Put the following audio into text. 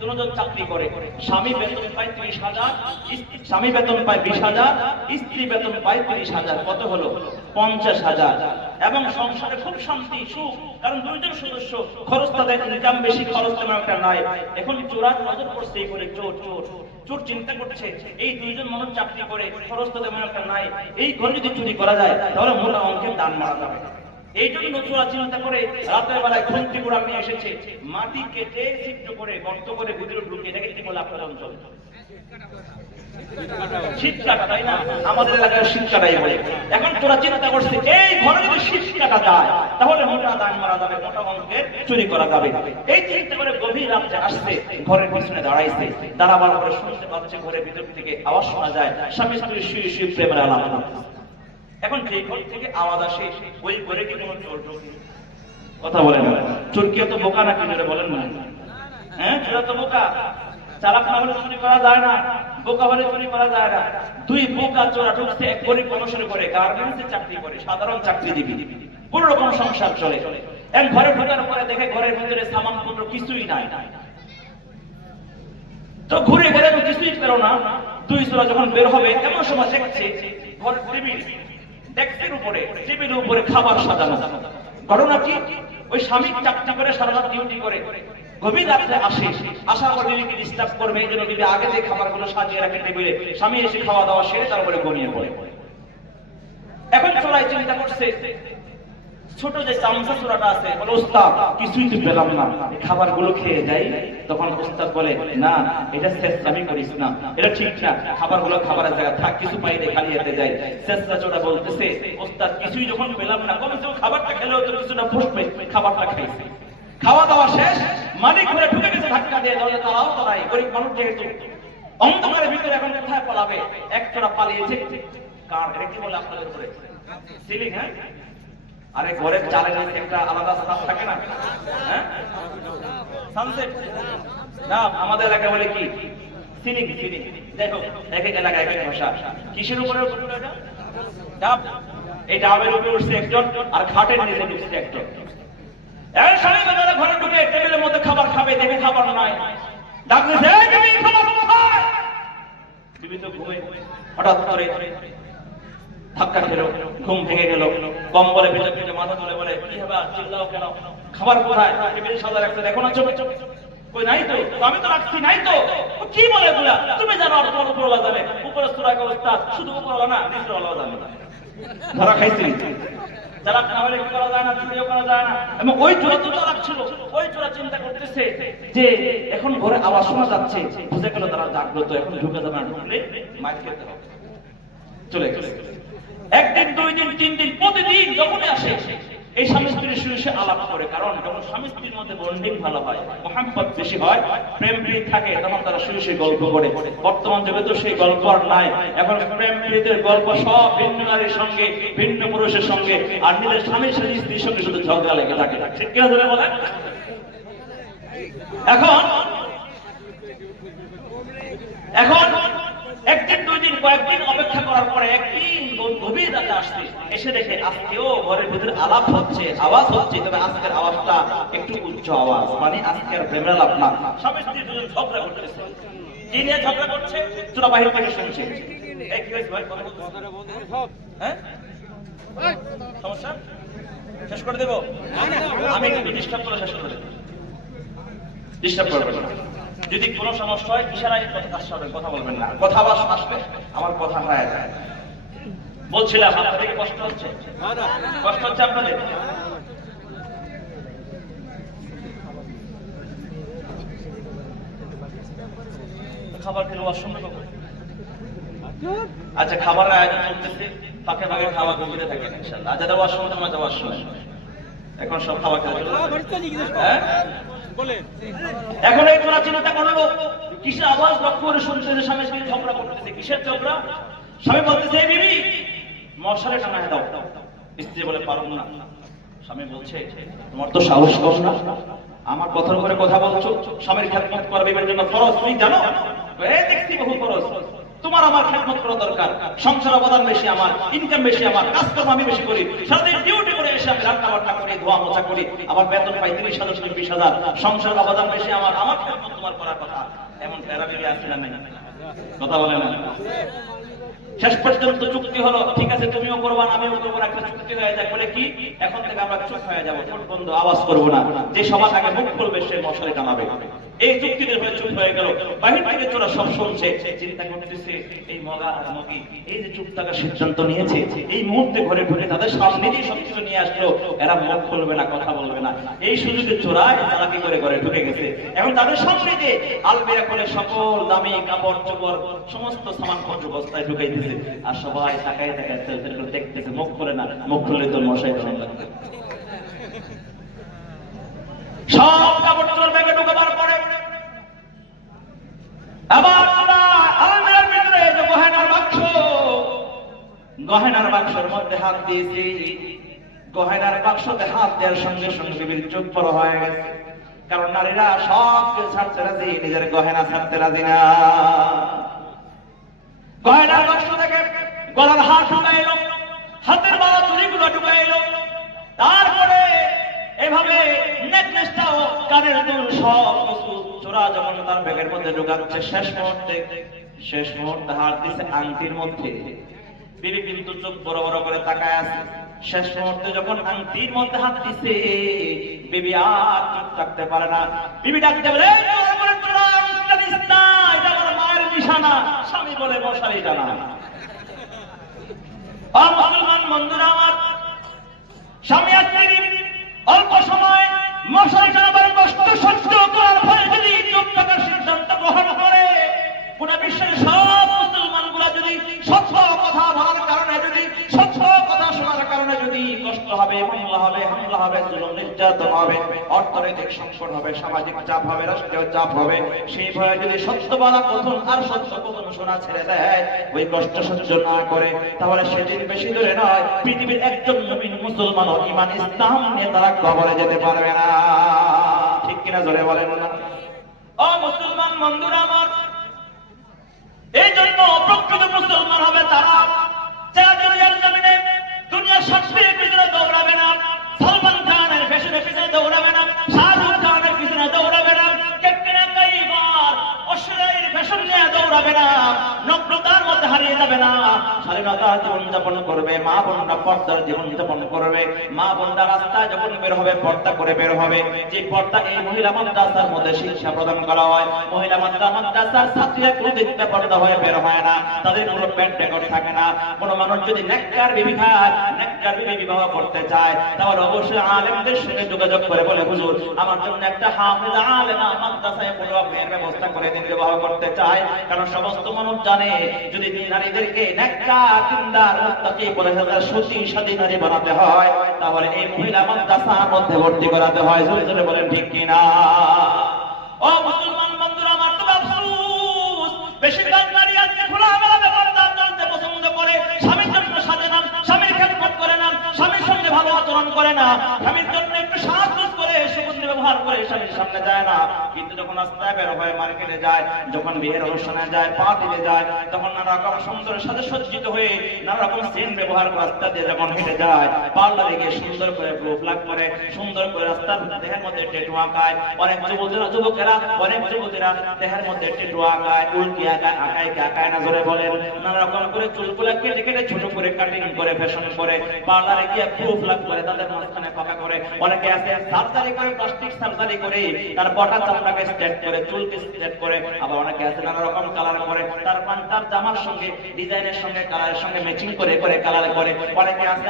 দুজন চাকরি করে, স্বামী বেতন পায় 30,000, স্বামী বেতন পায় 20,000, স্ত্রী বেতন পায় 30,000, কত হলো 50,000। এবং সংসারে খুব শান্তি সুখ, কারণ দুইজন সদস্য, খরচ তাদের ইনকাম বেশি, খরচ তেমন একটা নাই। এখন চোরার নজর পড়ছে এই করে, চোর চোর চোর চিন্তা করছে এই দুইজন মানুষ চাকরি করে, খরচ তো তেমন একটা নাই, এই ঘরে যদি চুরি করা যায় তাহলে মোটা অঙ্কের দান মারা যাবে। এই জন্য চোরা চিন্তা করে রাতের বেলায় খুন্তি কুড়াল নিয়ে এসেছে, মাটি কেটে ছিদ্র করে গর্ত করে ভিতরে ঢুকিয়ে দেখে কি বলে আপনার অঞ্চল শীত কাটা, তাই না? আমাদের এলাকায় শীত কাটাই বলে। এখন তোরা চিন্তা করছে এই ঘরে যদি শীত কাটা যায় তাহলে মোটা দান মারা যাবে, মোটা অঙ্কের চুরি করা যাবে। এই চিন্তা করে গভীর রাতে আসছে, ঘরের পিছনে দাঁড়াইছে, দাঁড়াবার পরে শুনতে পাচ্ছে ঘরের ভিতর থেকে আওয়াজ শোনা যায়, স্বামী স্ত্রী শুয়ে শুয়ে প্রেমের আলাপ। এখন যে ঘর থেকে আওয়াজ আসে ওই ঘরে কি কোনো চোর ঢোকে? কথা বলেন না। চোর কি এত বোকা নাকি? বলেন না। হ্যাঁ, চোর তো বোকা। চালাক না হলে চুরি করা যায় না, বোকা হলে চুরি করা যায় না। দুই বোকা চোরা ঢুকছে এক গরিব মানুষের করে, গার্মেন্টসে চাকরি করে, সাধারণ চাকরিজীবী, কোন রকম সংসার চলে। এক ঘরে ঢোকার পরে দেখে ঘরের ভিতরে সামানপত্র কিছুই নাই। তো ঘুরে ঘুরে তো কিছুই পেল না। দুই চোরা যখন বের হবে এমন সময় দেখছে ঘরের টেবিল, ডেস্কের উপরে, টেবিলের উপরে খাবার সাজানো। ঘটনা কি? ওই স্বামী চাকরি করে, সারা রাত ডিউটি করে, গভীর রাত্রে আসে, আসার পর বিবিকে ডিস্টার্ব করবে এই জন্য বিবি আগে যে খাবারগুলো সাজিয়ে রাখে টেবিলে, স্বামী এসে খাওয়া দাওয়া সেরে তারপরে ঘুমিয়ে পড়ে। এখন চোরাই চিন্তা করছে, ছোট যে চামচা চোরাটা আছে, বলে ওস্তাদ কিছুই তো পেলাম না, এই খাবারগুলো খেয়ে যাই। তখন ওস্তাদ বলে না, এটা চেষ্টামি করিস না, এটা ঠিক না, খাবারগুলো খাবারের জায়গা থাক, কিছু পাইলে খালি হাতে যায়। চেষ্টা চোরা বলতেছে ওস্তাদ কিছুই যখন পেলাম না, কমসে কম খাবারটা খেলেও তো কিছুটা পুষবে, খাবারটা খাইছে। খাওয়া দাওয়া শেষ, মালিক ঘরে ঢুকে গেছে ধাক্কা দিয়ে, দরজা তালাও তালাই, গরিব মানুষ যেহেতু অন্ধকারের ভিতরে এখন কোথায় পালাবে? এক চোরা পালিয়েছে। কার এটা কি বলে আপনাদের উপরে? সিলিং। হ্যাঁ, আরে ঘরের চালের নিচে একটা আলাদা স্থান থাকে না? হ্যাঁ, সানসেট না, আমাদের এলাকায় বলে কি সিলিং। সিলিং দেখো, এক এক এলাকায় এক এক ভাষা। কিসের উপরে ডাব? এই ডাবের উপরে উঠছে একজন, আর খাটের নিচে ঢুকছে একজন। ঘরে ঢুকে টেবিলের মধ্যে খাবার খাবে, দেখে খাবার নাই, ডাকতেছে বিবি তো ঘুমে, হঠাৎ করে ধাক্কা খেল, ঘুম ভেঙে গেল, কম্বলে ভেতর থেকে মাথা তুলে বলে কি হবে, চিল্লাও কেন? খাবার কোথায়? টেবিলে সাজা রাখছে, দেখো না চোখে চোখে। কই নাই তো, আমি তো রাখছি, নাই তো। কি বলে এগুলা? তুমি জানো আর তোমার উপরওয়ালা জানে। উপরে সূরা অবস্থা, শুধু উপরওয়ালা না, নিচের ওয়ালাও জানে। ধরা খাইছি। চালাক না হলে কি করা যায় না, চুরিও করা যায় না। এবং ওই চোরা তো চালাক ছিল, ওই চোরা চিন্তা করতেছে যে এখন ঘরে আওয়াজ শোনা যাচ্ছে, বুঝে গেল তারা জাগ্রত, এখন ঢুকে যাবে না, ঢুকলে মার খেতে হবে। চলে গেছে। একদিন, দুই দিন, তিন দিন, প্রতিদিন যখনই আসে এই স্বামী স্ত্রীর শুয়ে আলাপ করে। কারণ যখন স্বামী স্ত্রীর মধ্যে বন্ডিং ভালো হয়, মহাব্বত বেশি হয়, প্রেম প্রীতি থাকে, তখন তারা শুয়ে গল্প করে। বর্তমান যুগে তো সেই গল্প আর নাই। এখন প্রেম প্রীতির গল্প সব ভিন্ন নারীর সঙ্গে, ভিন্ন পুরুষের সঙ্গে, আর নিজের স্বামীর সাথে স্ত্রীর সঙ্গে শুধু ঝগড়া লেগে থাকে। ঠিক কিনা ধরে বলেন? এখন একদিন, দুই দিন, কয়েকদিন অপেক্ষা করার পরে একদিন গভীর রাতে আসছে, এসে দেখে আজকেও ঘরের ভিতরে আলাপ হচ্ছে, আওয়াজ হচ্ছে, তবে আজকের আওয়াজটা একটু উচ্চ আওয়াজ, মানে আজকের প্রেমের আলাপ না। স্বামী স্ত্রী দুজন ঝগড়া করতেছে। কি নিয়ে ঝগড়া করছে? চোরা বাহির থেকে শুনছে। এই কি হয়েছে ভাই? হ্যাঁ, সমস্যা শেষ করে দেবো? আমি কিন্তু ডিস্টার্ব করে শেষ করে দেবো, ডিস্টার্ব করবেন না। যদি কোনো সমস্যা হয় ইশারায় কথা বলবেন না, কথা আবার আসবে আমার কথা হয়ে যায়। বলছিলাম আপনাদের কষ্ট হচ্ছে, কষ্ট হচ্ছে আপনাদের? খাবার খেলে অসম্ভব। আচ্ছা, খাবার আয়োজন চলতেছে, ফাঁকে ফাঁকে খাওয়া ঘুরতে থাকে ইনশাআল্লাহ। আচ্ছা, দেওয়ার সময় তোমরা দেওয়ার সময় এখন সব খাবার খেতে চলে। হ্যাঁ, এখন এই তোরা চিন্তা করবো কিসের আওয়াজ লক্ষ্য করে শুনতেছে, স্বামী স্ত্রী ঝগড়া করতেছে। কিসের ঝগড়া? স্বামী বলতেছে এই বিবি মশারে টানায় দাও। স্ত্রী বলে পারবো না। স্বামী বলছে তোমার তো সাহস কম না, আমার কথার উপরে কথা বলছো। স্বামীর খেদমত করা বিবির জন্য ফরজ, তুমি জানো? এই দেখছি বহু ফরজ। তোমার আমার খেদমত করা দরকার। সংসার অবদান বেশি আমার, ইনকাম বেশি আমার, কাজকর্ম আমি বেশি করি, সারাদিন ডিউটি করে এসে আমি রান্না বান্না করি, ধোয়া মোছা করি, আবার বেতন পাই 30,000 20,000। সংসার অবদান বেশি আমার, আমার খেদমত তোমার করার কথা। এমন প্যারাবিলি আসছিলাম না, কথা বলে না। শেষ পর্যন্ত চুক্তি হলো, ঠিক আছে তুমিও করবা আমিও করবো, একটা চুক্তি হয়ে যায়। বলে কি, এখন থেকে আমরা চুপ হয়ে যাবো, ঠোঁট বন্ধ, আওয়াজ করবো না, যে সবার আগে মুখ খুলবে সে মশারি টানাবে। এই চুক্তিতে হয়ে চুপ হয়ে গেল। বাহির থেকে চোরা সব শুনছে, চিন্তা করতেছে এই মগা আর মগি এই যে চুপ থাকার সিদ্ধান্ত নিয়েছে, এই মুহূর্তে ঘরে ঢুকে তাদের সামনে দিয়ে সবকিছু নিয়ে আসলো, এরা মুখ খুলবে না, কথা বলবে না। এই সুযোগে চোরায় চালাকি করে ঘরে ঢুকে গেছে। এখন তাদের সামনে দিয়ে আলমিরা করে সকল দামি কাপড় চোপড় সমস্ত সামান পত্র বস্তায় ঢুকাই দিছে, আর সবাই তাকায় তাকায় দেখতেছে, মুখ খুলে না, মুখ খুললে তো মশাই ধরন লাগবে। সব কাপড় চোপড় ব্যাগে ঢুকাবার পরে আবার আলমিরার ভিতরে যে গহেনার বাক্স, গহেনার বাক্সের মধ্যে হাত দিয়েছি। গহেনার বাক্সতে হাত দেওয়ার সঙ্গে সঙ্গে বিবির চোখ বড় হয়ে গেছে, কারণ নারীরা সব কিছু ছাড়তে রাজি, নিজের গহেনা ছাড়তে রাজি না। গহেনার বাক্স থেকে গলার হাত ঢুকাইল, হাতের বালা চুড়িগুলো ঢুকাইল, তারপরে এভাবে নেকলেসটাও কানের দুল সব কিছু চোরা যখন তার ব্যাগের মধ্যে ঢুকাচ্ছে, শেষ মুহূর্তে হাত দিছে আংটির মধ্যে। বিবি কিন্তু চোখ বড় বড় করে তাকায় আছে। শেষ মুহূর্তে যখন আংটির মধ্যে হাত দিছে, বিবি আর চুপ থাকতে পারে না। বিবি ডাকতে বলে, এটা আমার মায়ের নিশানা। স্বামী বলে, মশারি টানা। মুসলমান বন্ধুরা আমার, স্বামী আর স্ত্রী অল্প সময় মশারি টানাবার কষ্ট সহ্য করার ফলে যদি চুপ থাকার সিদ্ধান্ত গ্রহণ করে, পুরো বিশ্বের সব মুসলমান গুলা যদি সত্য কথা বলার কারণে, যদি সত্য কথা শোনার কারণে যদি কষ্ট হবে, মামলা হবে, হামলা হবে, জুলুম নির্যাতন হবে, অর্থনৈতিক সংকট হবে, সামাজিক চাপ হবে, রাষ্ট্রীয় চাপ হবে, সেই ভয়ে যদি সত্য বলা কথন আর সত্য কথন শোনা ছেড়ে দেয়, ওই কষ্ট সহ্য না করে, তাহলে সেদিন বেশি দূরে নয়, পৃথিবীর একজন মুমিন মুসলমান ঈমান ইসলাম নিয়ে তারা কবরে যেতে পারবে না। ঠিক কিনা জোরে বলেন না? ও মুসলমান বন্ধুরা আমার, এই জন্য প্রকৃত মুসলমান হবে তারা যারা দুনিয়ার জমিনে দুনিয়ার শক্তির পিছনে দৌড়াবে না, সালমান খানের ফ্যাশনের পিছনে দৌড়াবে না, শাহরুখ খানের পিছনে দৌড়াবে না, ক্যাপ্টেন কাইবার অশ্লীল ফ্যাশন নিয়ে দৌড়াবে না, নগ্নতার মধ্যে হারিয়ে যাবে না, স্বাধীনতা জীবনযাপন করবে, মা বোনরা পর্দার জীবনযাপন করবে, মা বোনরা রাস্তায় যখন বের হবে পর্দা করে বের হবে। যে পর্দা এই মহিলা মাদ্রাসার মধ্যে শিক্ষা প্রদান করা হয়, মহিলা মাদ্রাসার ছাত্রীরা কোনোদিন পর্দা হয়ে বের হয় না, তাদের কোনো প্যান্ট রেকর্ড থাকে না। কোনো মানুষ যদি নেককার বিবি বিবাহ করতে চায়, তাহলে অবশ্যই আলেমদের সঙ্গে যোগাযোগ করে বলে, হুজুর আমার জন্য একটা হাফেজা আলেমা মাদ্রাসায় কোনো মেয়ের ব্যবস্থা করে দিন, বিবাহ করতে চায়। কারণ সমস্ত মানুষ জানে, যদি নারীদেরকে নেককার দিনদার মুত্তাকি পরহেজগার সতী সাদী নারী বানাতে হয়, তাহলে এই মহিলা মাদ্রাসার মধ্যে ভর্তি করাতে হয়। জোরে জোরে বলেন ঠিক কিনা? ও মুসলমান বন্ধুরা আমার, তো আফসোস, বেশিরভাগ নারী আজকে খোলামেলা পর্দা চলতে পছন্দ করে, স্বামীর জন্য সাজে না, স্বামীর খেদমত করে না, স্বামীর সঙ্গে ভালো আচরণ করে না, স্বামীর জন্য একটু সাজগোজ করে, সুগন্ধি ব্যবহার করে স্বামীর সামনে যায় না। কিন্তু যখন রাস্তায় বের হয়, মার্কেটে যায়, যখন বিয়ের অনুষ্ঠানে যায়, পার্টিতে যায়, তখন নানা রকম সুন্দরের সাথে সজ্জিত হয়ে নানা রকম সেন্ট ব্যবহার করে রাস্তা দিয়ে যখন হেঁটে যায়, পার্লারে গিয়ে সুন্দর করে প্রোফ্লাগ করে, সুন্দর করে রাস্তার দেহের মধ্যে টেটু আঁকায়। অনেক যুবকেরা অনেক যুবতীরা দেহের মধ্যে টেটু আঁকায়, উল্কি আঁকায়, আঁকায় না জোরে বলেন। নানা রকম করে চুলগুলা কেটে কেটে ছোট করে কাটিং করে, ফ্যাশন করে, পার্লারে গিয়ে প্রোফ্লাগ করে, তাদের মাঝখানে পাকা করে। অনেকে আছে সার্জারি করে, প্লাস্টিক সার্জারি করে, তার বটা চামড়াকে স্ট্রেট করে, চুলকে স্ট্রেট করে। আবার অনেকে আছে নানা রকম কালার করে, তার জামার সঙ্গে ডিজাইনের সঙ্গে কালারের সঙ্গে ম্যাচিং করে কালার করে। অনেকে আছে